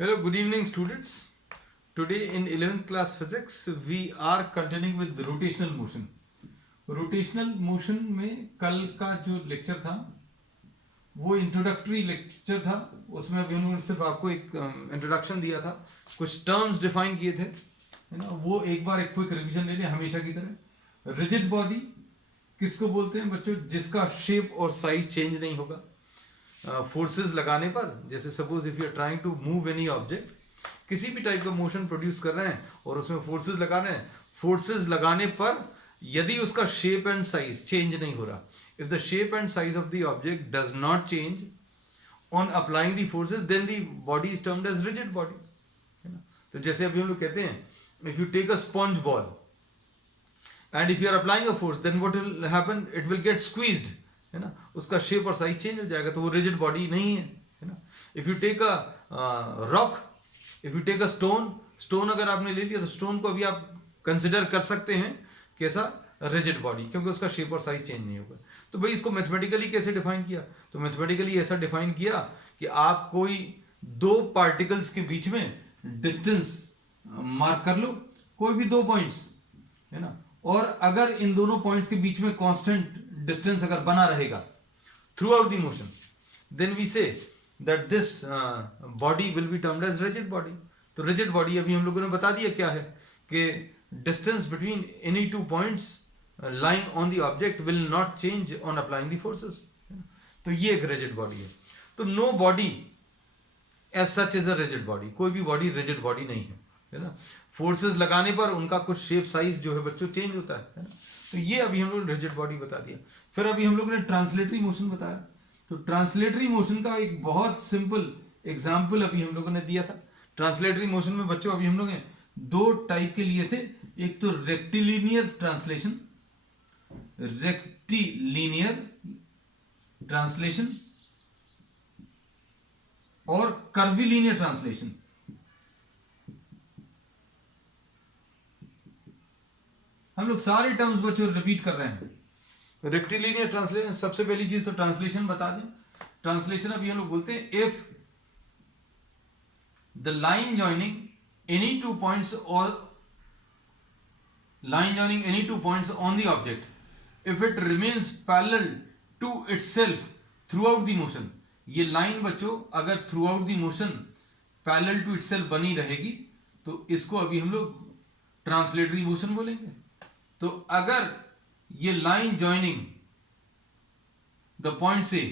Hello, good evening, students. Today in 11th class physics, we are continuing with rotational motion. Rotational motion में कल का जो lecture था वो इंट्रोडक्टरी लेक्चर था. उसमें अभी उन्होंने सिर्फ आपको एक इंट्रोडक्शन दिया था, कुछ टर्म्स डिफाइन किए थे, है ना. वो एक बार एक क्विक रिवीजन ले लें हमेशा की तरह. रिजिड बॉडी किसको बोलते हैं बच्चों? जिसका शेप और साइज चेंज नहीं होगा फोर्सेस लगाने पर. जैसे suppose if you are trying to move any object, किसी भी टाइप का मोशन प्रोड्यूस कर रहे हैं और उसमें फोर्सेस लगा रहे हैं, फोर्सेस लगाने पर यदि उसका शेप एंड साइज चेंज नहीं हो रहा, if the shape and size of the object does not change on applying the forces, then the body is termed as rigid body, है ना. तो जैसे अभी हम लोग कहते हैं if you take a sponge ball and if you are applying a force, then what will happen, it will get squeezed, है ना. उसका शेप और साइज चेंज हो जाएगा, तो वो रिजिड बॉडी नहीं है ना. If you take a rock, if you take a stone अगर आपने ले लिया तो स्टोन को अभी आप कंसिडर कर सकते हैं कैसा? रिजिड बॉडी, क्योंकि उसका शेप और साइज चेंज नहीं होगा. तो भाई इसको मैथमेटिकली कैसे डिफाइन किया? तो मैथमेटिकली ऐसा डिफाइन किया कि आप कोई दो पार्टिकल्स के बीच में डिस्टेंस मार्क कर लो, कोई भी दो पॉइंट्स, है ना. और अगर इन दोनों पॉइंट्स के बीच में कांस्टेंट डिस्टेंस अगर बना रहेगा throughout the motion, then we say that this body will be termed as rigid body. तो रिजिड बॉडी अभी हम लोगों ने बता दिया क्या है, कि distance between any two points lying on the object will not change on applying the forces. तो ये एक रिजिड बॉडी है. तो no body as such is a rigid body, कोई भी बॉडी रिजिड बॉडी नहीं है ना. फोर्सेस लगाने पर उनका कुछ शेप साइज जो है बच्चों चेंज होता है ना. तो ये अभी हम लोग रिजिड बॉडी बता दिया. फिर अभी हम लोग ने ट्रांसलेटरी मोशन बताया. तो ट्रांसलेटरी मोशन का एक बहुत सिंपल एग्जाम्पल अभी हम लोगों ने दिया था. ट्रांसलेटरी मोशन में बच्चों अभी हम लोग ने दो टाइप के लिए थे. एक तो रेक्टिलिनियर ट्रांसलेशन, रेक्टिलिनियर ट्रांसलेशन, और कर्विलिनियर ट्रांसलेशन. हम लोग सारे टर्म्स बच्चों रिपीट कर रहे हैं. रेक्टिलिनियर ट्रांसलेशन, सबसे पहली चीज तो ट्रांसलेशन बता दें. ट्रांसलेशन अभी हम लोग बोलते हैं if the line joining any two points और line joining any two points on the object, if it remains parallel to itself throughout the motion. ये लाइन बच्चों अगर throughout the motion parallel to itself बनी रहेगी तो इसको अभी हम लोग ट्रांसलेटरी मोशन बोलेंगे. तो अगर ये line joining the points A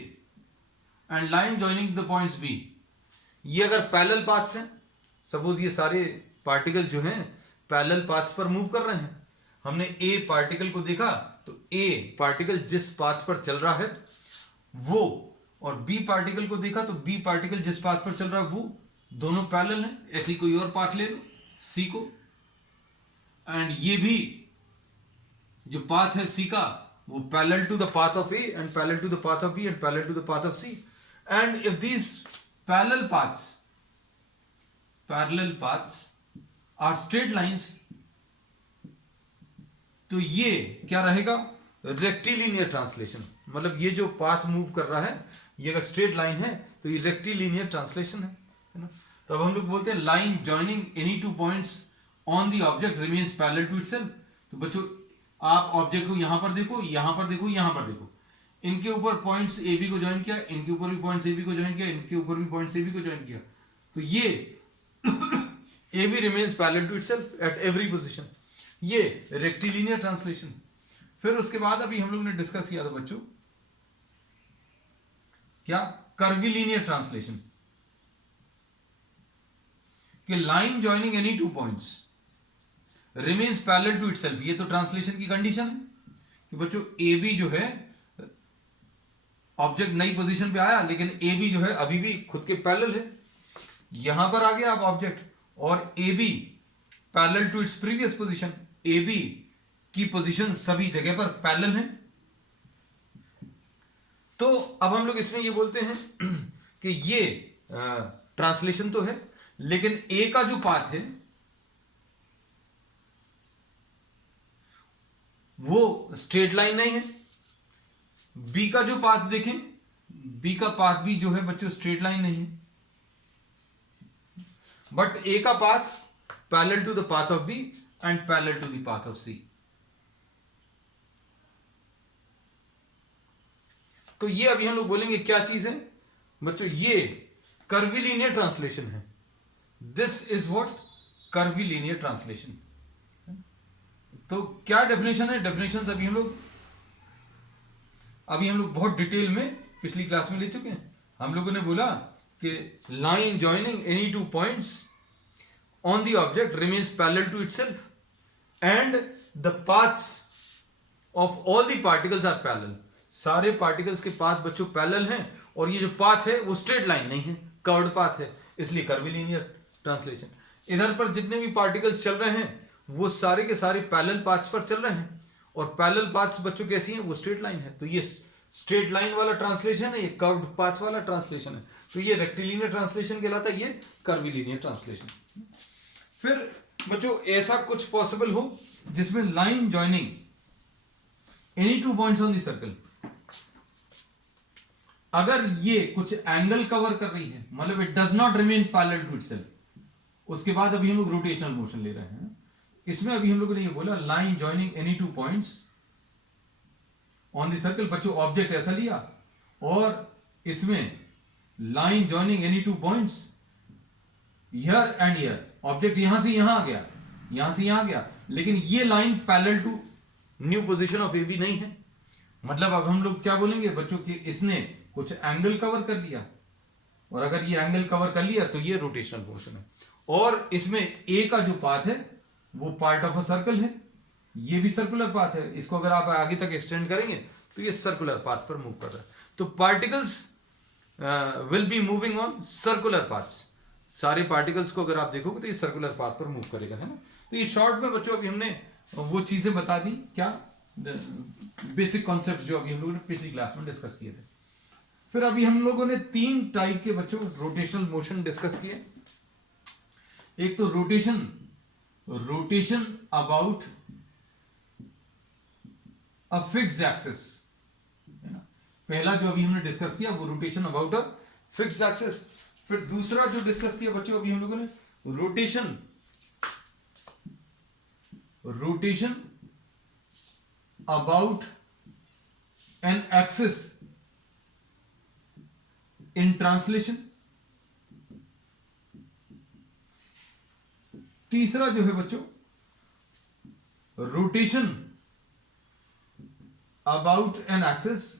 and line joining the points B, ये अगर पैरेलल पाथ्स हैं, सपोज ये सारे पार्टिकल जो हैं पैरेलल पाथ्स पर मूव कर रहे हैं. हमने ए पार्टिकल को देखा तो ए पार्टिकल जिस पाथ पर चल रहा है वो, और बी पार्टिकल को देखा तो बी पार्टिकल जिस पाथ पर चल रहा है वो, दोनों पैरेलल हैं. ऐसे कोई और पाथ ले लो सी को, एंड ये भी जो पाथ है सी का वो parallel to the path of A and parallel to the path of B and parallel to the path of C. And if these parallel paths are straight lines, तो ये क्या रहेगा? Rectilinear translation. मतलब ये जो path move कर रहा है ये अगर स्ट्रेट लाइन है तो ये रेक्टिलिनियर ट्रांसलेशन है ना. तो अब हम लोग बोलते हैं line joining any two points on the object remains parallel to itself. तो बच्चों आप ऑब्जेक्ट को यहां पर देखो, यहां पर देखो, यहां पर देखो, इनके ऊपर पॉइंट्स ए बी को ज्वाइन किया, इनके ऊपर भी पॉइंट्स ए बी को ज्वाइन किया, इनके ऊपर भी पॉइंट्स ए बी को ज्वाइन किया, तो ये A B remains parallel to itself at every position. ये रेक्टिलिनियर ट्रांसलेशन. फिर उसके बाद अभी हम लोग ने डिस्कस किया था बच्चों क्या? Curvilinear translation. कि line joining any two points remains parallel to itself. ये तो ट्रांसलेशन की कंडीशन है कि बच्चों ए बी जो है ऑब्जेक्ट नई पोजीशन पे आया लेकिन ए बी जो है अभी भी खुद के पैरेलल है. यहां पर आ गया आप ऑब्जेक्ट और A B parallel to its previous position. A B की पोजीशन सभी जगह पर पैरेलल है. तो अब हम लोग इसमें ये बोलते हैं कि ये ट्रांसलेशन तो है लेकिन ए का जो पाथ है वो स्ट्रेट लाइन नहीं है. बी का जो पाथ देखें, बी का पाथ भी जो है बच्चों स्ट्रेट लाइन नहीं है. बट ए का path parallel to the path of B and parallel to the path of C. तो ये अभी हम लोग बोलेंगे क्या चीज है बच्चों, ये कर्वीलिनियर ट्रांसलेशन है। This is what curvilinear translation. तो क्या डेफिनेशन है, डेफिनेशन अभी हम लोग बहुत डिटेल में पिछली क्लास में ले चुके हैं। हम लोगों ने बोला कि line joining any two points on the object remains parallel to itself and the paths of all the particles are parallel. सारे पार्टिकल्स के पाथ बच्चों पैरेलल हैं, और ये जो पाथ है वो स्ट्रेट लाइन नहीं है, कर्व्ड पाथ है, इसलिए कर्वीलिनियर ट्रांसलेशन। इधर पर जितने भी पार्टिकल्स चल रहे हैं वो सारे के सारे पैरेलल पाथ्स पर चल रहे हैं, और पैरेलल पाथ्स बच्चों कैसी हैं, वो स्ट्रेट लाइन है। तो ये स्ट्रेट लाइन वाला ट्रांसलेशन है, ये कर्व्ड पाथ वाला ट्रांसलेशन है। तो ये रेक्टिलिनियर ट्रांसलेशन कहलाता है, ये कर्वीलिनियर ट्रांसलेशन। फिर बच्चों ऐसा कुछ पॉसिबल हो जिसमें line joining any two points on the circle, अगर ये कुछ एंगल कवर कर रही है, मतलब it does not remain parallel to itself. उसके बाद अभी हम लोग रोटेशनल मोशन ले रहे हैं। इसमें अभी हम लोगों ने ये बोला line joining any two points on the circle. बच्चों ऑब्जेक्ट ऐसा लिया और इसमें line joining any two points here and here. Object यहां से यहां आ गया, यहां से यहां गया, लेकिन ये line parallel to new position of A B नहीं है। मतलब अब हम लोग क्या बोलेंगे बच्चों कि इसने कुछ एंगल कवर कर लिया, और अगर ये एंगल कवर कर लिया तो ये रोटेशनल मोशन है। और इसमें ए का जो पाथ है वो पार्ट ऑफ अ सर्कल है, ये भी सर्कुलर पाथ है। इसको अगर आप आगे तक एक्सटेंड करेंगे तो ये सर्कुलर पाथ पर मूव कर रहा है। तो particles will be moving on circular paths. सारे पार्टिकल्स को अगर आप देखोगे तो ये सर्कुलर पाथ पर मूव करेगा, है ना। तो ये शॉर्ट में बच्चों अभी हमने वो चीजें बता दी, क्या बेसिक कॉन्सेप्ट जो अभी हम लोगों ने पिछली क्लास में डिस्कस किए थे। फिर अभी हम लोगों ने 3 टाइप के बच्चों रोटेशनल मोशन डिस्कस किए। एक तो rotation about a fixed axis, है ना। पहला जो अभी हमने डिस्कस किया वो rotation about a fixed axis. फिर दूसरा जो डिस्कस किया बच्चों अभी हम लोगों ने rotation about an axis in translation. तीसरा जो है बच्चों rotation about an axis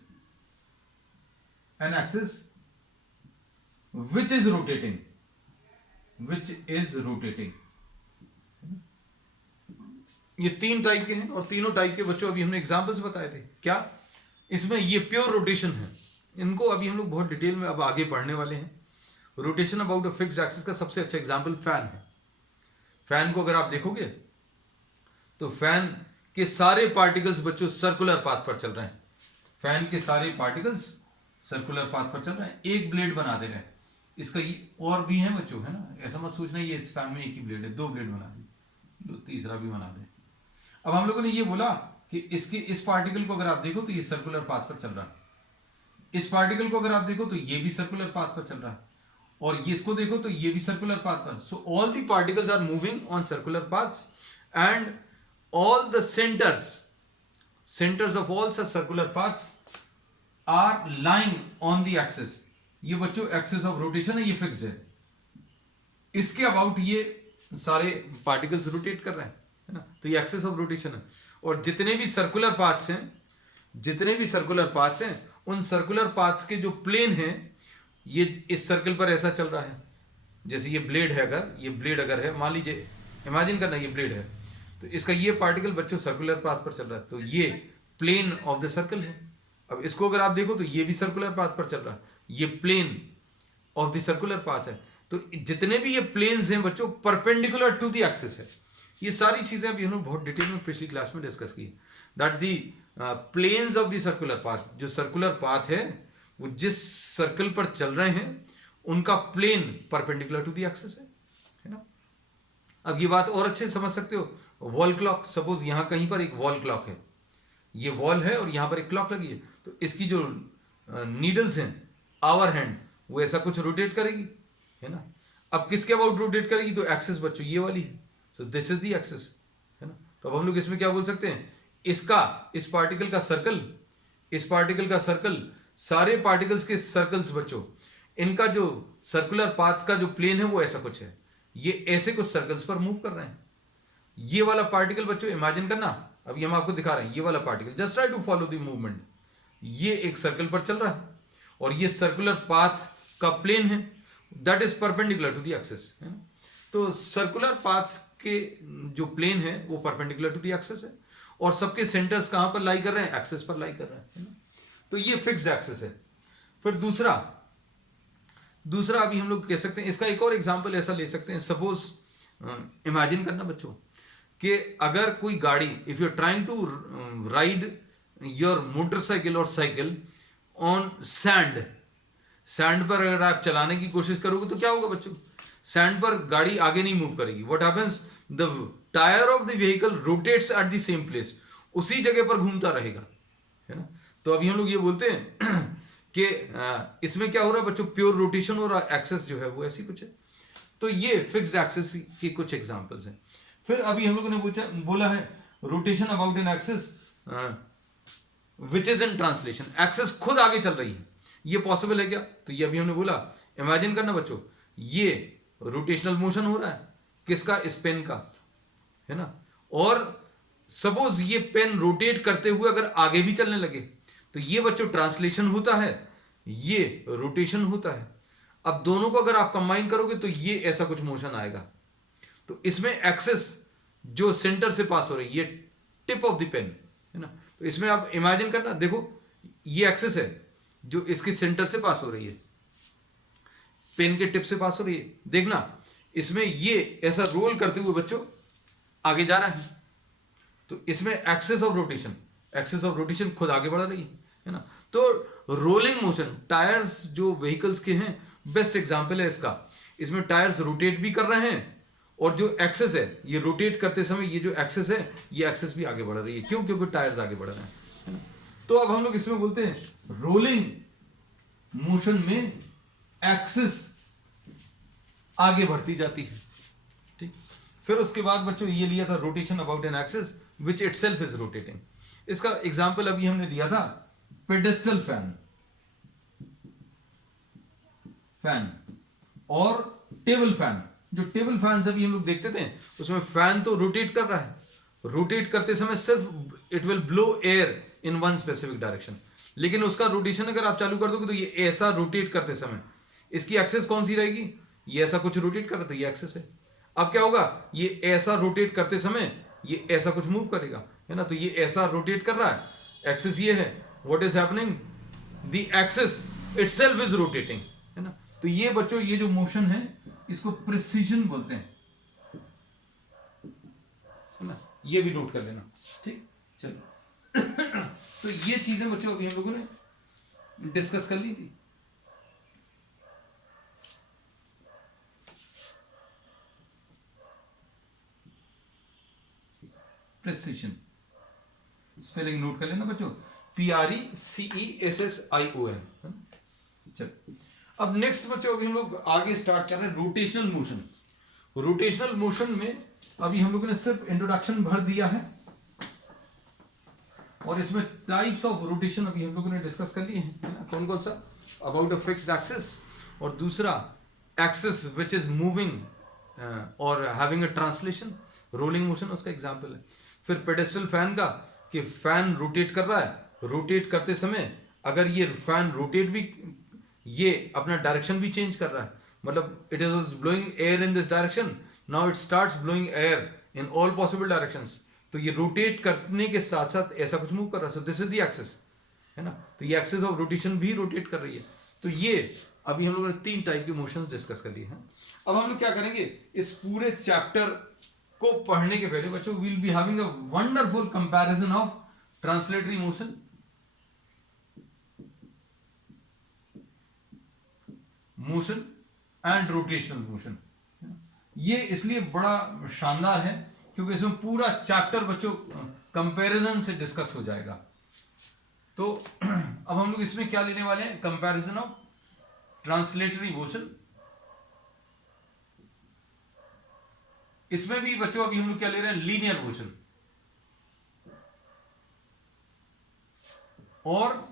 which is rotating। ये 3 टाइप के हैं, और तीनों टाइप के बच्चों अभी हमने एग्जांपल्स बताए थे। क्या इसमें ये प्योर रोटेशन है, इनको अभी हम लोग बहुत डिटेल में अब आगे पढ़ने वाले हैं। Rotation about a fixed axis का सबसे अच्छा एग्जांपल फैन है। फैन को अगर आप देखोगे तो फैन के सारे पार्टिकल्स बच्चों सर्कुलर पाथ पर चल रहे हैं। फैन के सारे पार्टिकल्स सर्कुलर पाथ पर चल रहे हैं, एक ब्लेड बना दे रहे हैं। इसका ये और भी है बच्चों, है ना। ऐसा मत सोचना ये इस फैन में एक ही ब्लेड है, 2 ब्लेड बना दे, तीसरा भी बना दे। अब हम लोगों ने ये बोला कि इसके इस पार्टिकल को अगर आप देखो तो ये सर्कुलर पाथ पर चल रहा है, इस पार्टिकल को अगर आप देखो तो ये भी सर्कुलर पाथ पर चल रहा है, और ये इसको देखो तो ये भी सर्कुलर पाथ पर। So all the particles are moving on circular paths and all the centers of all such circular paths are lying on the axis। ये बच्चों एक्सिस ऑफ रोटेशन है, ये फिक्स्ड है। इसके अबाउट ये सारे पार्टिकल्स रोटेट कर रहे हैं, है ना। तो ये एक्सिस ऑफ रोटेशन है। और जितने भी सर्कुलर पाथ्स हैं उन सर्कुलर पाथ्स के जो प्लेन हैं, ये इस सर्कल पर ऐसा चल रहा है। जैसे ये ब्लेड है, अगर ये ब्लेड अगर है, मान लीजिए इमेजिन करना ये ब्लेड है, तो इसका ये पार्टिकल बच्चों सर्कुलर पाथ पर चल रहा है, तो ये प्लेन ऑफ द सर्कल है। अब इसको अगर आप देखो तो ये भी सर्कुलर पाथ पर चल रहा है, ये plane of the circular path है। तो जितने भी ये प्लेन्स हैं बच्चों परपेंडिकुलर टू द एक्सिस है। ये सारी चीजें अभी हमने बहुत डिटेल में पिछली क्लास में डिस्कस की। That the planes of the circular path, जो सर्कुलर पाथ है वो जिस सर्कल पर चल रहे हैं उनका plane perpendicular to the axis है ना। अब ये बात और अच्छे से समझ सकते हो। वॉल क्लॉक, सपोज यहां कहीं पर एक वॉल क्लॉक है, ये वॉल है और यहां पर एक क्लॉक लगी है, तो इसकी जो नीडल्स हैं, आवर हैंड, वो ऐसा कुछ रोटेट करेगी, है ना। अब किसके अबाउट रोटेट करेगी, तो एक्सिस बच्चों ये वाली है, सो दिस इज द एक्सिस, है ना। तो अब हम लोग इसमें क्या बोल सकते हैं, इसका, इस पार्टिकल का सर्कल, इस पार्टिकल का सर्कल, सारे पार्टिकल्स के सर्कल्स बच्चों, इनका जो सर्कुलर पाथ का जो प्लेन है वो ऐसा कुछ है, ये ऐसे कुछ सर्कल्स पर मूव कर रहे हैं। ये वाला पार्टिकल बच्चों इमेजिन करना, अभी हम आपको दिखा रहे हैं, ये वाला particle just try to follow the movement, ये एक सर्कल पर चल रहा है और ये सर्कुलर पाथ का प्लेन है, that is perpendicular to the axis, है ना। तो सर्कुलर पाथ के जो प्लेन है वो परपेंडिकुलर टू द एक्सिस है और सबके सेंटर्स कहां पर लाई कर रहे हैं, एक्सिस पर लाई कर रहे हैं, है ना। तो ये फिक्स्ड एक्सिस है। फिर दूसरा अभी हम लोग कह सकते हैं, इसका एक और एग्जांपल ऐसा ले सकते हैं, सपोज इमेजिन करना बच्चों कि अगर कोई गाड़ी, if you are trying to ride your motorcycle और साइकिल ऑन सैंड, सैंड पर अगर आप चलाने की कोशिश करोगे तो क्या होगा बच्चों, सैंड पर गाड़ी आगे नहीं मूव करेगी। What happens, the tyre of the vehicle rotates at the same place, उसी जगह पर घूमता रहेगा, है ना। तो अभी हम लोग ये बोलते हैं कि इसमें क्या हो रहा है बच्चों, प्योर रोटेशन हो रहा है, एक्सेस जो है वो ऐसी कुछ है। तो ये फिक्स्ड एक्सेस के कुछ एग्जांपल्स हैं। फिर अभी हम लोगों ने बोला है rotation about an axis which is in translation, axis खुद आगे चल रही है, ये पॉसिबल है क्या, तो ये अभी हमने बोला, इमेजिन करना बच्चों, ये रोटेशनल मोशन हो रहा है किसका, इस पेन का, है ना। और सपोज ये पेन रोटेट करते हुए अगर आगे भी चलने लगे तो ये बच्चों ट्रांसलेशन होता है, ये रोटेशन होता है। अब दोनों को अगर आप कंबाइन करोगे तो ये ऐसा कुछ मोशन आएगा। तो इसमें एक्सेस जो सेंटर से पास हो रही है, ये टिप ऑफ द पेन, है ना। तो इसमें आप इमेजिन करना, देखो ये एक्सेस है जो इसके सेंटर से पास हो रही है, पेन के टिप से पास हो रही है, देखना इसमें ये ऐसा रोल करते हुए बच्चों आगे जा रहा है। तो इसमें एक्सेस ऑफ रोटेशन खुद आगे बढ़ रही है ना। तो रोलिंग मोशन, टायर्स जो व्हीकल्स के हैं बेस्ट एग्जांपल है इसका, इसमें टायर्स रोटेट भी कर रहे हैं और जो एक्सेस है, ये रोटेट करते समय ये जो एक्सेस है, ये एक्सेस भी आगे बढ़ रही है, क्यों, क्योंकि टायर्स आगे बढ़ रहे हैं, है ना। तो अब हम लोग इसमें बोलते हैं रोलिंग मोशन में एक्सिस आगे बढ़ती जाती है, ठीक। फिर उसके बाद बच्चों ये लिया था rotation about an axis which itself is rotating. इसका एग्जांपल अभी हमने दिया था पेडेस्टल फैन और टेबल फैन। जो टेबल फैन अभी हम लोग देखते थे उसमें फैन तो रोटेट कर रहा है, रोटेट करते समय सिर्फ it will blow air in one specific direction, लेकिन उसका रोटेशन अगर आप चालू कर दोगे तो ये ऐसा रोटेट करते समय इसकी एक्सेस कौन सी रहेगी, ये ऐसा कुछ रोटेट कर रहा था, ये एक्सेस है। अब क्या होगा, ये ऐसा रोटेट करते समय ये ऐसा कुछ मूव करेगा, है ना। तो ये ऐसा रोटेट कर रहा है, एक्सेस ये है, what is happening, the axis itself is rotating, है ना। तो ये बच्चों ये जो मोशन है इसको प्रिसीजन बोलते हैं, है ना, ये भी नोट कर लेना, ठीक। चलो तो ये चीजें बच्चों अभी हम लोगों ने डिस्कस कर ली थी। प्रिसीजन स्पेलिंग नोट कर लेना बच्चों, PRECESSION। चलो अब नेक्स्ट बच्चों अभी हम लोग आगे स्टार्ट कर रहे हैं रोटेशनल मोशन। रोटेशनल मोशन में अभी हम लोगों ने सिर्फ इंट्रोडक्शन भर दिया है और इसमें टाइप्स ऑफ रोटेशन अभी हम लोगों ने डिस्कस कर लिए हैं, कौन कौन सा, अबाउट अ फिक्स्ड एक्सिस, और दूसरा एक्सिस विच इज मूविंग और having a translation, rolling motion उसका एग्जांपल है। फिर पेडेस्टल फैन का कि फैन रोटेट कर रहा है, रोटेट करते समय अगर ये फैन रोटेट भी, ये अपना डायरेक्शन भी चेंज कर रहा है, मतलब it is blowing air in this direction, now it starts blowing air in all possible directions. तो ये रोटेट करने के साथ साथ ऐसा कुछ मूव कर रहा है, सो दिस इज द एक्सिस, है ना। तो ये एक्सिस ऑफ रोटेशन भी रोटेट कर रही है। तो ये अभी हम लोगों ने 3 टाइप के मोशंस डिस्कस कर लिए हैं। अब हम लोग क्या करेंगे, इस पूरे चैप्टर को पढ़ने के पहले बच्चों will be having a wonderful comparison of translatory motion, motion and rotational motion. ये इसलिए बड़ा शानदार है क्योंकि इसमें पूरा चैप्टर बच्चों कंपैरिजन से डिस्कस हो जाएगा। तो अब हम लोग इसमें क्या लेने वाले हैं, कंपैरिजन ऑफ ट्रांसलेटरी मोशन इसमें भी बच्चों अभी हम लोग क्या ले रहे हैं, लीनियर मोशन, और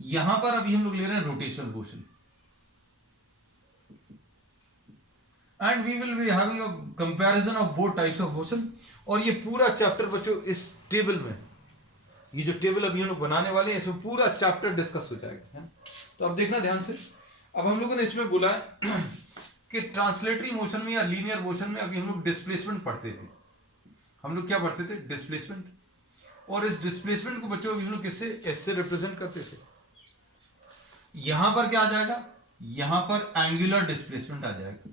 यहां पर अभी हम लोग ले रहे हैं rotational motion. And we will be having a comparison of both types of motion. और ये पूरा चैप्टर बच्चों इस टेबल में, ये जो टेबल अभी हम लोग बनाने वाले हैं, इसमें पूरा चैप्टर डिस्कस हो जाएगा, है? तो अब देखना ध्यान से। अब हम लोगों ने इसमें बोला है कि ट्रांसलेटरी मोशन में या लीनियर मोशन में अभी हम लोग डिस्प्लेसमेंट पढ़ते थे। हम लोग क्या पढ़ते थे, डिस्प्लेसमेंट। और इस डिस्प्लेसमेंट को बच्चों अभी हम लोग किससे, एस से रिप्रेजेंट करते थे। यहां पर क्या आ जाएगा, यहां पर एंगुलर डिस्प्लेसमेंट आ जाएगा,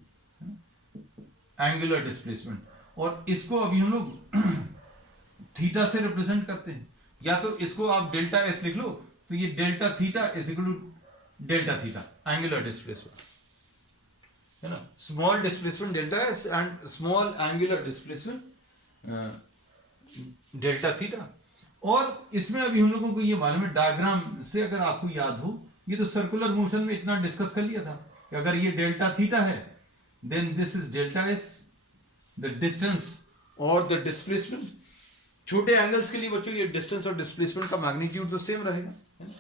एंगुलर डिस्प्लेसमेंट। और इसको अभी हम लोग थीटा से रिप्रेजेंट करते हैं। या तो इसको आप डेल्टा एस लिख लो, तो ये delta theta is equal to delta theta, angular displacement, है ना। Small displacement delta S and small angular displacement delta theta. और इसमें अभी हम लोगों को ये मालूम है, डायग्राम से अगर आपको याद हो, ये तो सर्कुलर मोशन में इतना डिस्कस कर लिया था कि अगर ये डेल्टा थीटा है, then this is delta S, the distance और द डिस्प्लेसमेंट। छोटे एंगल्स के लिए बच्चों ये डिस्टेंस और डिस्प्लेसमेंट का मैग्नीट्यूड तो सेम रहेगा, है ना?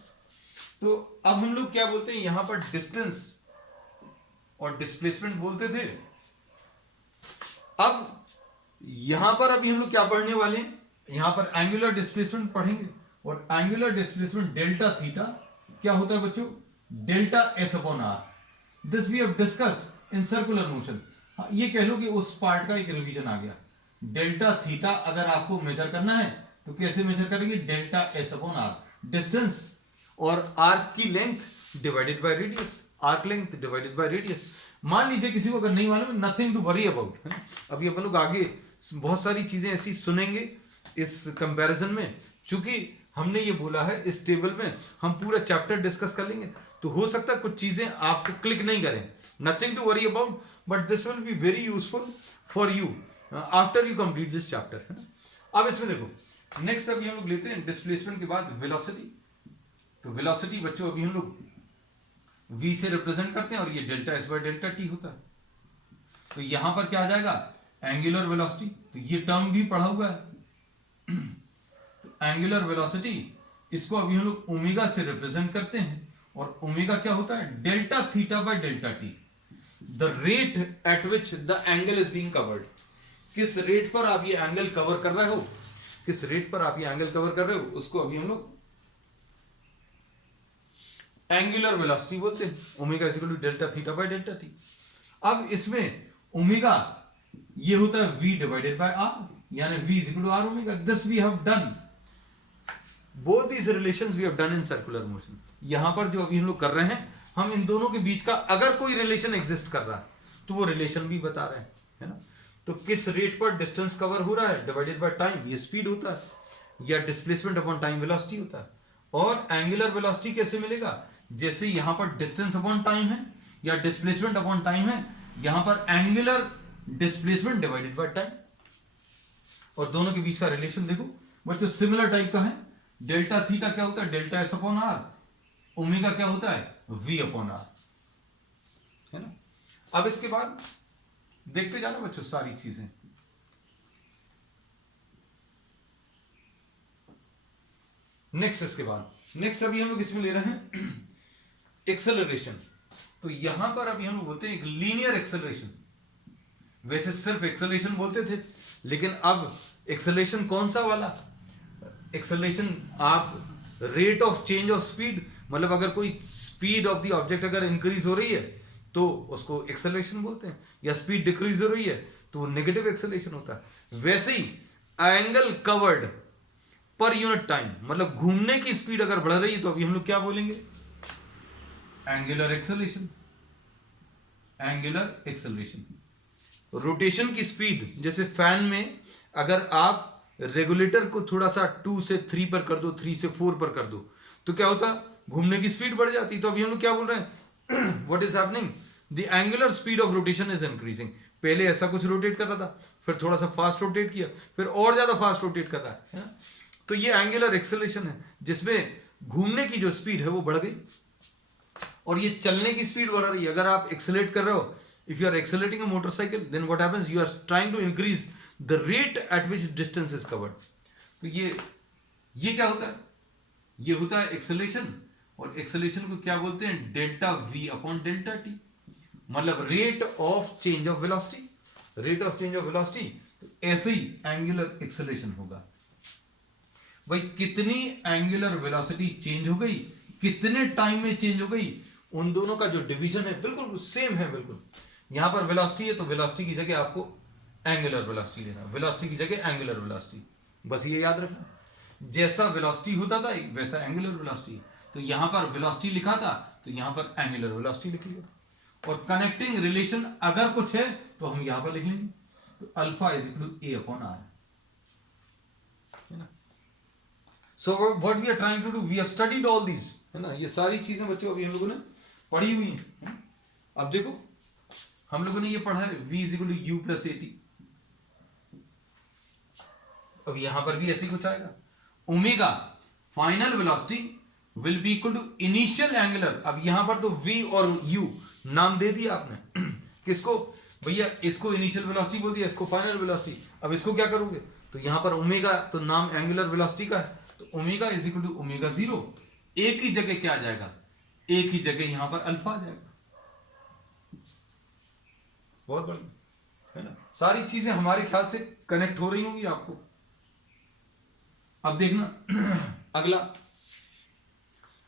तो अब हम लोग क्या बोलते हैं, यहां पर डिस्टेंस और डिस्प्लेसमेंट बोलते थे। अब यहां पर अभी हम लोग क्या पढ़ने वाले हैं, यहां पर एंगुलर डिस्प्लेसमेंट पढ़ेंगे। और एंगुलर डिस्प्लेसमेंट डेल्टा थीटा क्या होता है बच्चों, delta S upon R. This we have discussed in circular motion. ये कह लो कि उस पार्ट का एक रिवीजन आ गया। डेल्टा थीटा अगर आपको मेजर करना है तो कैसे मेजर करेंगे, delta S upon R, distance और आर्क की length divided by radius, arc length divided by radius. मान लीजिए किसी को अगर नहीं मालूम, नथिंग टू वरी अबाउट। अभी अपन लोग आगे बहुत सारी चीजें ऐसी सुनेंगे इस कंपैरिजन में। चूंकि हमने ये बोला है इस टेबल में हम पूरा चैप्टर डिस्कस कर लेंगे, तो हो सकता है कुछ चीजें आपको क्लिक नहीं करें, nothing to worry about, but this will be very useful for you after you complete this chapter. अब इसमें देखो, नेक्स्ट अभी हम लोग लेते हैं डिस्प्लेसमेंट के बाद वेलोसिटी। तो वेलोसिटी बच्चों अभी हम लोग v से रिप्रेजेंट करते हैं, और ये delta S by delta T होता है। तो यहां पर क्या आ जाएगा, एंगुलर वेलोसिटी। तो ये टर्म भी पढ़ा हुआ है। तो एंगुलर वेलोसिटी, इसको अभी हम लोग ओमेगा से रिप्रेजेंट करते हैं, और ओमेगा क्या होता है, delta theta by delta T, the rate at which the angle is being covered. किस रेट पर आप ये एंगल कवर कर रहे हो, किस रेट पर आप ये एंगल कवर कर रहे हो, उसको अभी हम लोग एंगुलर वेलोसिटी बोलते हैं। Omega is equal to delta theta by delta T. अब इसमें ओमेगा ये होता है v डिवाइडेड बाय r, यानी v is equal to r omega. This we have done, both these relations we have done in circular motion. यहां पर जो अभी हम लोग कर रहे हैं, हम इन दोनों के बीच का अगर कोई रिलेशन एग्जिस्ट कर रहा है तो वो रिलेशन भी बता रहे हैं, है ना। तो किस रेट पर डिस्टेंस कवर हो रहा है, डिवाइडेड बाय टाइम, ये स्पीड होता है, या डिस्प्लेसमेंट अपॉन टाइम वेलोसिटी होता है। और एंगुलर वेलोसिटी कैसे मिलेगा, जैसे यहां पर डिस्टेंस अपॉन टाइम है या डिस्प्लेसमेंट अपॉन टाइम है, यहां पर angular displacement divided by time. और दोनों के बीच का रिलेशन देखो बच्चों सिमिलर टाइप का है। डेल्टा थीटा क्या होता है, delta S upon R, omega क्या होता है, v अपॉन आर, है ना। अब इसके बाद देखते जाना बच्चों सारी चीजें। नेक्स्ट इसके बाद नेक्स्ट अभी हम लोग इसमें ले रहे हैं एक्सेलरेशन। तो यहां पर अभी हम लोग बोलते हैं एक लीनियर एक्सेलरेशन। वैसे सिर्फ एक्सेलरेशन बोलते थे, लेकिन अब एक्सेलरेशन कौन सा वाला, एक्सेलरेशन आप rate of change of speed, मतलब अगर कोई स्पीड ऑफ द ऑब्जेक्ट अगर इंक्रीज हो रही है तो उसको एक्सेलरेशन बोलते हैं, या स्पीड डिक्रीज हो रही है तो वो नेगेटिव एक्सेलरेशन होता है। वैसे ही एंगल कवर्ड पर यूनिट टाइम, मतलब घूमने की स्पीड अगर बढ़ रही है तो अभी हम लोग क्या बोलेंगे, angular acceleration, angular acceleration. Rotation की स्पीड, जैसे फैन में अगर आप रेगुलेटर को थोड़ा सा 2 से 3 पर कर दो, 3 से 4 पर कर दो, तो क्या होता, घूमने की स्पीड बढ़ जाती। तो अभी हम लोग क्या बोल रहे हैं, what is happening, the angular speed of rotation is increasing. पहले ऐसा कुछ रोटेट कर रहा था, फिर थोड़ा सा फास्ट रोटेट किया, फिर और ज्यादा फास्ट रोटेट कर रहा है। तो ये एंगुलर एक्सेलरेशन है, जिसमें घूमने की जो स्पीड है वो बढ़ गई और ये चलने की स्पीड बढ़ रही है। अगर आप एक्सेलरेट कर रहे हो, if you are accelerating a motorcycle, then what happens, you are trying to increase the rate at which distance is covered. तो ये क्या होता है, ये होता है एक्सेलरेशन, और एक्सेलरेशन को क्या बोलते हैं, delta v upon delta t, मतलब rate of change of velocity, rate of change of velocity. तो ऐसे ही एंगुलर एक्सेलरेशन होगा। भाई कितनी एंगुलर वेलोसिटी चेंज हो गई, कितने टाइम में चेंज हो गई, उन दोनों का जो डिवीजन है बिल्कुल सेम है। बिल्कुल यहां पर वेलोसिटी है तो वेलोसिटी की जगह आपको एंगुलर वेलोसिटी लेना, वेलोसिटी की जगह एंगुलर वेलोसिटी, बस ये याद रखना। जैसा वेलोसिटी होता था वैसा एंगुलर वेलोसिटी, तो यहां पर वेलोसिटी लिखा था तो यहां पर एंगुलर वेलोसिटी लिख लिया। और कनेक्टिंग रिलेशन अगर कुछ है तो हम यहां पर लिख लेंगे, तो alpha is equal to A upon R, है ना। So what we are trying to do, we have studied all these, है ना। ये सारी चीजें बच्चों अभी हम लोगों ने पढ़ी हुई हैं। अब देखो हम लोगों ने ये पढ़ा है v is equal to u plus a t. अब यहां पर भी ऐसे ही कुछ आएगा, omega final velocity will be equal to initial angular. अब यहां पर तो v और u नाम दे दिया आपने किसको, भैया इसको इनिशियल वेलोसिटी बोल दिया, इसको फाइनल वेलोसिटी। अब इसको क्या करोगे, तो यहां पर ओमेगा तो नाम एंगुलर वेलोसिटी का है, तो omega is equal to omega zero, एक ही जगह क्या आ जाएगा, एक ही जगह यहां पर अल्फा आ जाएगा। बहुत बढ़िया, है ना। सारी चीजें हमारे ख्याल से कनेक्ट हो रही होंगी आपको। अब देखना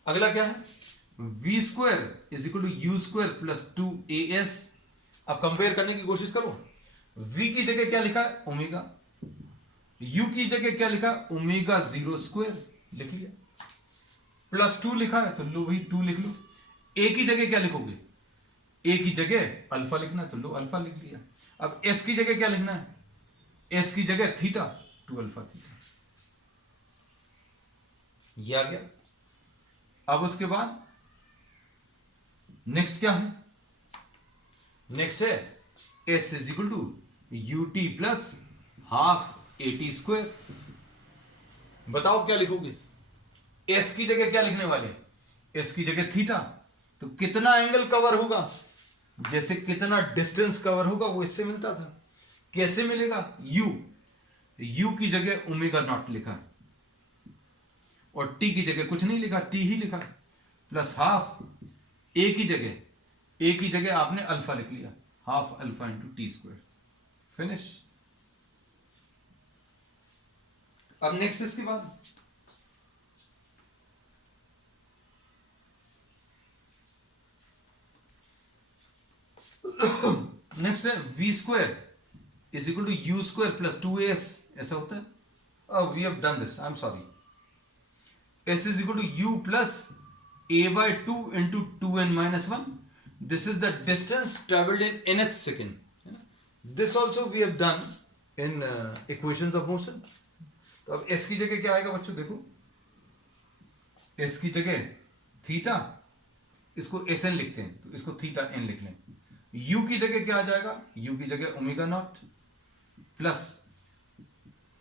अगला क्या है, v square is equal to u square plus 2as। अब कंपेयर करने की कोशिश करो, v की जगह क्या लिखा है ओमेगा, u की जगह क्या लिखा है ओमेगा जीरो स्क्वायर, लिख लिया। प्लस 2 लिखा है तो लो भाई 2 लिख लो। a की जगह क्या लिखोगे, a की जगह अल्फा लिखना है तो लो अल्फा लिख लिया। अब s की जगह क्या लिखना है, s की जगह थीटा, 2 अल्फा थीटा, ये आ गया। अब उसके बाद नेक्स्ट क्या है, नेक्स्ट है s is equal to u t plus half a t square. बताओ क्या लिखोगे, s की जगह क्या लिखने वाले, s की जगह थीटा, तो कितना एंगल कवर होगा, जैसे कितना डिस्टेंस कवर होगा वो इससे मिलता था। कैसे मिलेगा, u की जगह ओमेगा नॉट लिखा और t की जगह कुछ नहीं लिखा, t ही लिखा, प्लस हाफ a की जगह आपने अल्फा लिख लिया, half alpha into t square, finish. अब नेक्स्ट इसके बाद नेक्स्ट है v square is equal to u square plus 2as, ऐसा होता है। We have done this, I am sorry. s is equal to u plus a by 2 into 2n minus 1. This is the distance traveled in nth second. This also we have done in equations of motion. तो अब s की जगह क्या आएगा बच्चों, देखो s की जगह थीटा, इसको sn लिखते हैं तो इसको थीटा n लिख लें। u की जगह क्या आ जाएगा, u की जगह ओमेगा नॉट, प्लस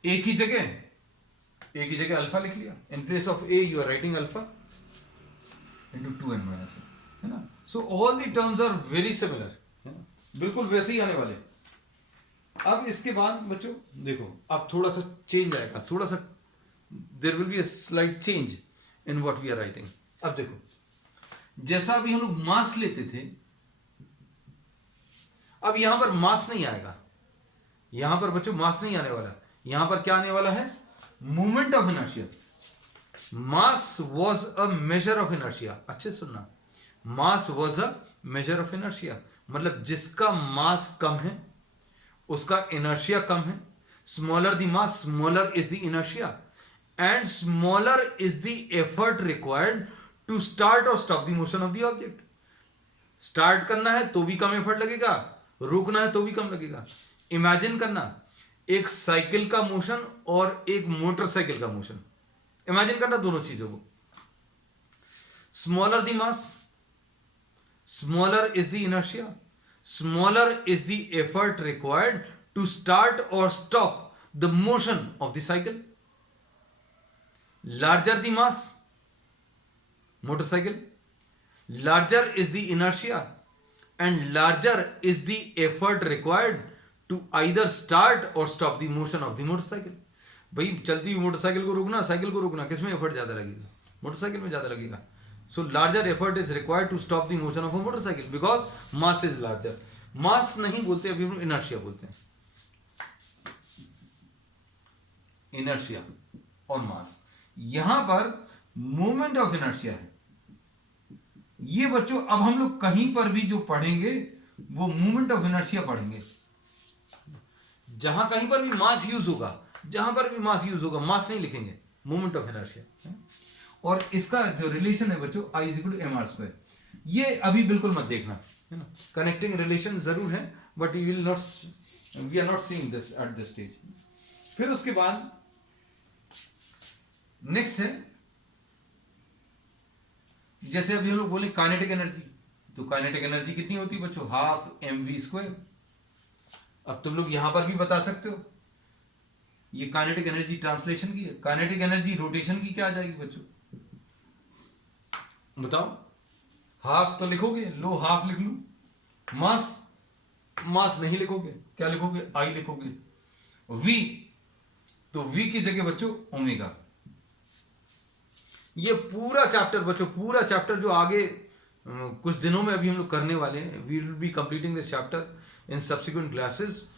a की जगह अल्फा लिख लिया। In place of a you are writing alpha into 2n minus 1, है ना। So all the terms are very similar, है ना, बिल्कुल वैसे ही आने वाले। अब इसके बाद बच्चों देखो, अब थोड़ा सा चेंज आएगा, थोड़ा सा there will be a slight change in what we are writing. अब देखो जैसा अभी हम लोग मास लेते थे, अब यहां पर मास नहीं आएगा, यहां पर बच्चों मास नहीं आने वाला, यहां पर क्या आने वाला है, moment of inertia. Mass was a measure of inertia, अच्छे सुनना, mass was a measure of inertia, मतलब जिसका मास कम है उसका इनर्शिया कम है। Smaller the mass smaller is the inertia and smaller is the effort required to start और stop the motion of the object. Start करना है तो भी कम एफर्ट लगेगा, रुकना है तो भी कम लगेगा। इमेजिन करना एक साइकिल का मोशन और एक मोटरसाइकिल का मोशन, इमेजिन करना दोनों चीजों को। Smaller the mass smaller is the inertia, smaller is the effort required to start और stop the motion of the cycle. Larger the mass motorcycle, larger is the inertia and larger is the effort required to either start or stop the motion of the motorcycle. भाई चलती हुई motorcycle को रोकना, cycle को रोकना, किसमें effort ज्यादा लगेगा? मोटरसाइकिल में ज्यादा लगेगा. So larger effort is required to stop the motion of a motorcycle because mass is larger. Mass नहीं बोलते, अभी हम इनर्शिया बोलते हैं. इनर्शिया और मास. यहां पर मोमेंट ऑफ इनर्शिया है. ये बच्चों अब हम लोग कहीं पर भी जो पढ़ेंगे वो मोमेंट ऑफ इनर्शिया पढ़ेंगे. जहां कहीं पर भी मास यूज होगा, जहां पर भी मास यूज होगा, मास नहीं लिखेंगे, मोमेंट ऑफ इनर्शिया. और इसका जो रिलेशन है बच्चों I is equal to m r square. ये अभी बिल्कुल मत देखना, है ना. कनेक्टिंग रिलेशन जरूर है but you will not, we are not seeing this at this stage. फिर उसके बाद नेक्स्ट है, जैसे अभी हम लोग बोले काइनेटिक एनर्जी. तो काइनेटिक एनर्जी कितनी होती है बच्चों? Half m v square. अब तुम लोग यहां पर भी बता सकते हो, ये काइनेटिक एनर्जी ट्रांसलेशन की है. काइनेटिक एनर्जी रोटेशन की क्या आ जाएगी बच्चों? बताओ. हाफ तो लिखोगे, लो हाफ लिख लू. मास, मास नहीं लिखोगे, क्या लिखोगे? आई लिखोगे. वी, तो वी की जगह बच्चों ओमेगा. ये पूरा चैप्टर बच्चों, पूरा चैप्टर जो आगे कुछ दिनों में अभी हम लोग करने वाले हैं, we will be completing this chapter in subsequent classes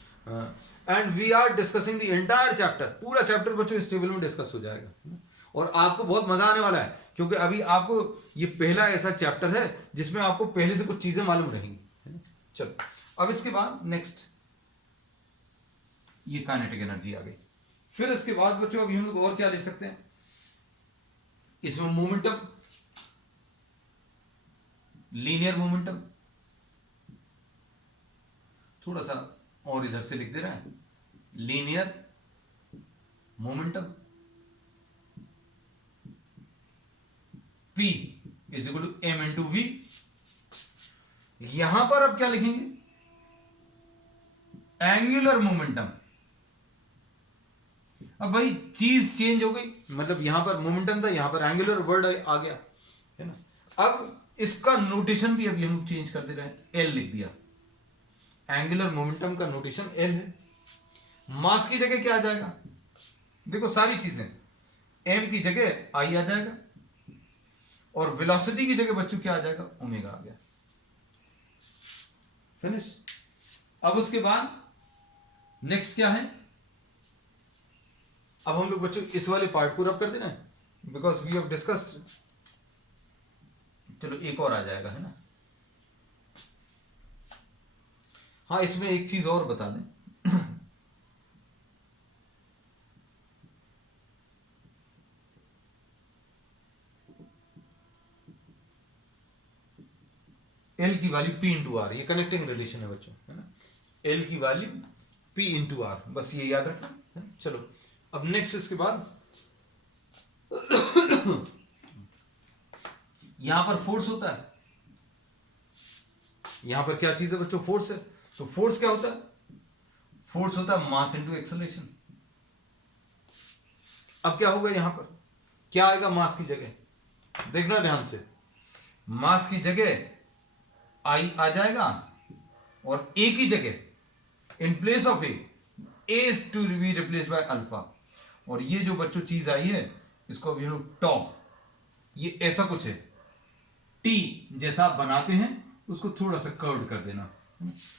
and we are discussing the entire chapter. पूरा चैप्टर बच्चों इस टेबल में डिस्कस हो जाएगा और आपको बहुत मजा आने वाला है, क्योंकि अभी आपको ये पहला ऐसा चैप्टर है जिसमें आपको पहले से कुछ चीजें मालूम रहेंगी. चलो अब इसके बाद नेक्स्ट ये काइनेटिक एनर्जी आ गई. फिर इसके बाद बच्चों अभी हम लोग और क्या ले सकते हैं? इसमें मोमेंटम, लीनियर मोमेंटम, थोड़ा सा और इधर से लिख दे रहा है, linear momentum P is equal to m into v. यहां पर अब क्या लिखेंगे? Angular momentum. अब भाई चीज चेंज हो गई, मतलब यहां पर मोमेंटम था, यहां पर एंगुलर वर्ड आ गया, है ना. अब इसका नोटेशन भी अभी हम चेंज कर दे रहे हैं, एल लिख दिया. एंगुलर मोमेंटम का नोटेशन एल है. मास की जगह क्या आ जाएगा? देखो सारी चीजें, एम की जगह आई आ जाएगा और वेलोसिटी की जगह बच्चों क्या आ जाएगा? ओमेगा आ गया. फिनिश. अब उसके बाद नेक्स्ट क्या है? अब हम लोग बच्चों इस वाले पार्ट पूरा कर देना है, बिकॉज वी हैव डिस्कस्ड. चलो एक और आ जाएगा, है ना. हाँ, इसमें एक चीज और बता दें. एल की वैल्यू P इंटू आर, ये कनेक्टिंग रिलेशन है बच्चों, है ना. एल की वैल्यू P इंटू आर, बस ये याद रखना. चलो अब नेक्स्ट इसके बाद यहां पर फोर्स होता है. यहां पर क्या चीज है बच्चों? फोर्स है. तो फोर्स क्या होता है? फोर्स होता है मास इंटू एक्सेलरेशन. अब क्या होगा यहां पर? क्या आएगा मास की जगह? देखना ध्यान से. मास की जगह आई आ जाएगा और ए की जगह in place of a is to be replace by alpha. और ये जो बच्चों चीज आई है इसको अभी हम लोग टॉ, ये ऐसा कुछ है. टी जैसा आप बनाते हैं उसको थोड़ा सा कर्व कर देना.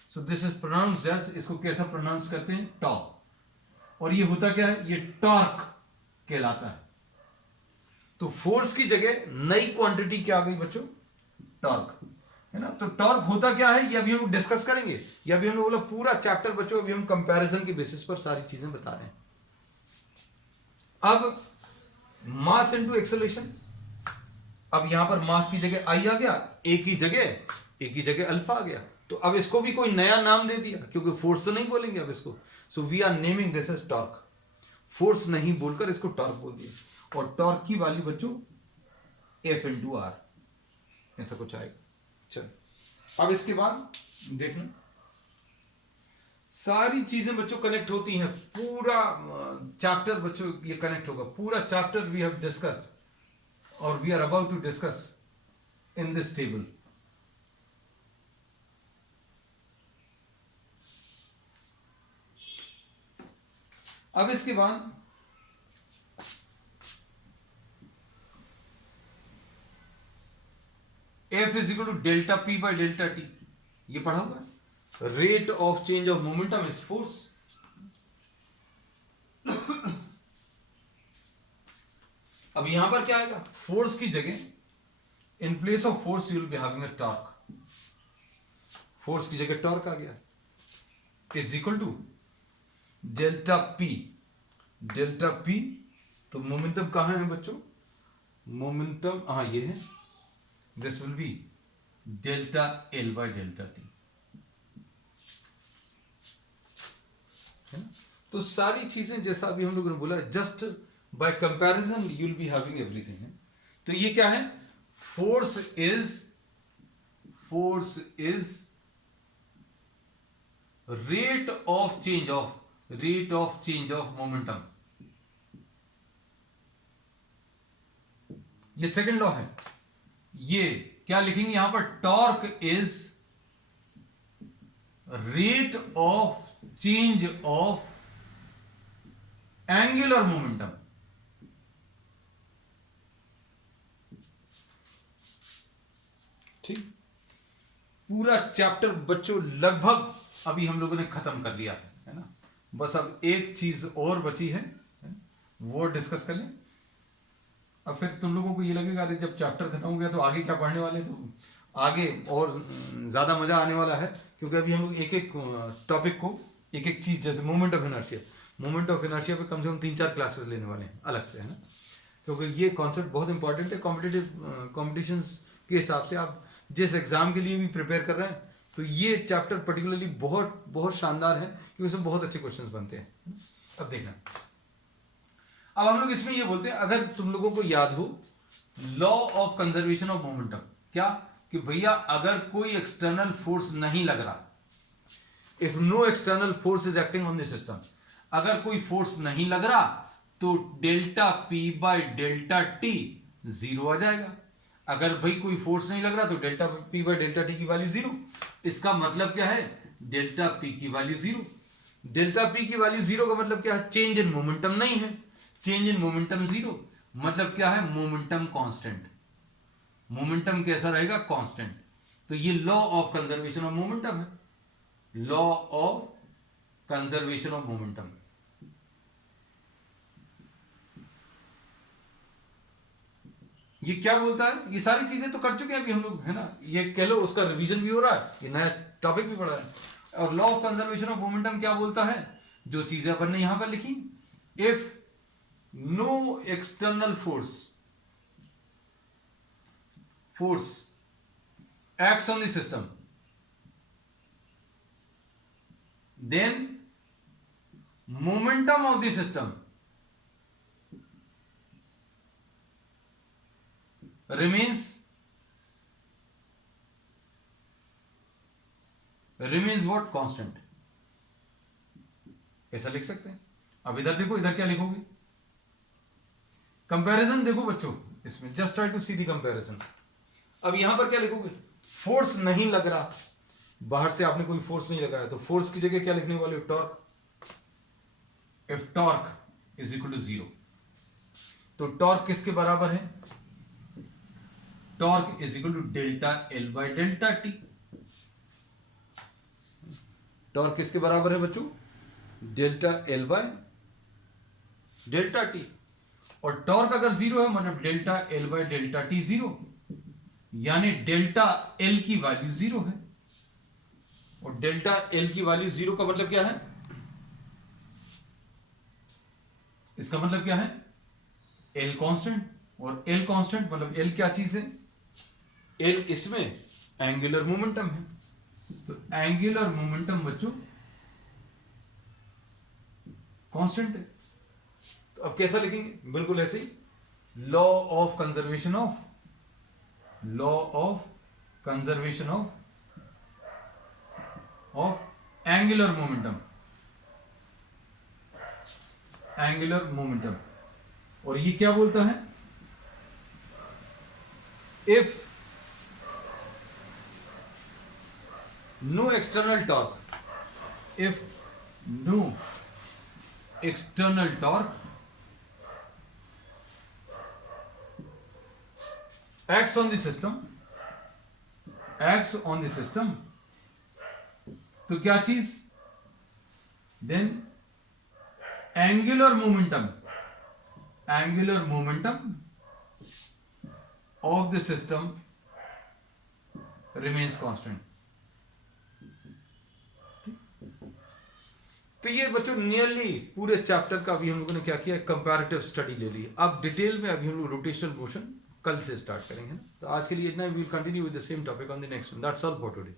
So this is pronounce as, इसको कैसा प्रोनाउंस करते हैं? टॉ. और ये होता क्या है? ये टॉर्क कहलाता है. तो फोर्स की जगह नई क्वांटिटी क्या आ गई बच्चों? टॉर्क, है ना. तो टॉर्क होता क्या है ये अभी हम लोग डिस्कस करेंगे. ये अभी हम लोग बोला पूरा चैप्टर बच्चों, अभी हम कंपैरिजन के बेसिस पर सारी चीजें बता रहे हैं. अब मास इनटू एक्सेलरेशन. अब यहां पर मास की जगह आई आ गया, ए की जगह अल्फा आ गया. तो अब इसको भी कोई नया नाम दे दिया, क्योंकि फोर्स तो नहीं बोलेंगे अब इसको. So we are naming this as torque. Force नहीं बोलकर इसको टॉर्क बोल दिया. और टॉर्क की वैल्यू बच्चों एफ इंटू आर, ऐसा कुछ आएगा. चलो अब इसके बाद देखना सारी चीजें बच्चों कनेक्ट होती हैं. पूरा चैप्टर बच्चों ये कनेक्ट होगा. पूरा चैप्टर वी हैव डिस्कस्ड और we are about to discuss in this table. अब इसके बाद F is equal to delta P by delta T, ये पढ़ा हुआ है। Rate of change of momentum is force. अब यहां पर क्या आएगा, फोर्स की जगह in place of force you will be having a torque. Force की जगह टॉर्क आ गया, is equal to delta P। Delta P, तो मोमेंटम कहां है बच्चों, मोमेंटम हाँ ये है, this will B delta L by delta T, है ना। तो सारी चीजें जैसा अभी हम लोगों ने बोला, just by comparison you will be having everything. तो ये क्या है, force is rate of change of momentum. ये सेकंड लॉ है। ये क्या लिखेंगे यहां पर, torque is rate of change of angular momentum. ठीक, पूरा चैप्टर बच्चों लगभग अभी हम लोगों ने खत्म कर लिया है ना। बस अब एक चीज और बची है, वो डिस्कस कर लें। अब फिर तुम लोगों को ये लगेगा अरे जब चैप्टर खत्म हो गया तो आगे क्या पढ़ने वाले, तो आगे और ज्यादा मजा आने वाला है, क्योंकि अभी हम लोग एक एक टॉपिक को, एक एक चीज, जैसे मोमेंट ऑफ इनर्शिया पे कम से कम 3-4 क्लासेस लेने वाले हैं अलग से, है ना। क्योंकि ये कॉन्सेप्ट बहुत इंपॉर्टेंट है। कॉम्पिटिशन्स के हिसाब से आप जिस एग्जाम के लिए भी प्रिपेयर कर रहे हैं, तो ये चैप्टर पर्टिकुलरली बहुत बहुत शानदार है, क्योंकि उसमें बहुत अच्छे क्वेश्चंस बनते हैं। अब देखना, अब हम लोग इसमें ये बोलते हैं, अगर तुम लोगों को याद हो law of conservation of momentum, क्या कि भैया अगर कोई एक्सटर्नल फोर्स नहीं लग रहा, if no external force is acting on the system, अगर कोई फोर्स नहीं लग रहा तो delta P by delta T 0 आ जाएगा। अगर भाई कोई फोर्स नहीं लग रहा तो delta P by delta T की वैल्यू 0। इसका मतलब क्या है, डेल्टा P की वैल्यू 0। डेल्टा P की वैल्यू 0 का मतलब क्या है, चेंज इन मोमेंटम नहीं है, चेंज इन मोमेंटम 0, मतलब क्या है, मोमेंटम कांस्टेंट। मोमेंटम कैसा रहेगा, कांस्टेंट। तो ये law of conservation of momentum है, law of conservation of momentum. ये क्या बोलता है, ये सारी चीजें तो कर चुके हैं अभी हम लोग, है ना। ये कह लो उसका रिवीजन भी हो रहा है, ये नया टॉपिक भी पढ़ा है। और law of conservation of momentum क्या बोलता है, जो चीजें अपन ने यहां पर लिखी, if no external force acts on the system, then momentum of the system remains what, constant। ऐसा लिख सकते हैं। अब इधर देखो, इधर क्या लिखोगे, कंपैरिजन देखो बच्चों, इसमें just try to see the comparison. अब यहां पर क्या लिखोगे, फोर्स नहीं लग रहा, बाहर से आपने कोई फोर्स नहीं लगाया, तो फोर्स की जगह क्या लिखने वाले हो, torque. If torque is equal to 0, तो टॉर्क किसके बराबर है, torque is equal to delta L by delta T। Torque किसके बराबर है बच्चों, delta L by delta T। और टॉर्क अगर 0 है मतलब delta L by delta T 0, यानी डेल्टा L की वैल्यू 0 है। और डेल्टा L की वैल्यू 0 का मतलब क्या है, इसका मतलब क्या है, L कांस्टेंट। और L कांस्टेंट मतलब L क्या चीज है, L इसमें एंगुलर मोमेंटम है। तो एंगुलर मोमेंटम बच्चों कांस्टेंट है। तो अब कैसा लिखेंगे, बिल्कुल ऐसे ही, law of conservation of angular momentum. और ये क्या बोलता है, if no external torque external torque acts on the system, तो क्या चीज, then angular momentum of the system remains constant. तो ये बच्चों नियरली पूरे चैप्टर का अभी हम लोगों ने क्या किया, कंपैरेटिव स्टडी ले ली. अब डिटेल में अभी हम लोग रोटेशनल मोशन कल से स्टार्ट करेंगे. तो आज के लिए इतना. We will continue with the same topic on the next one. That's all for today.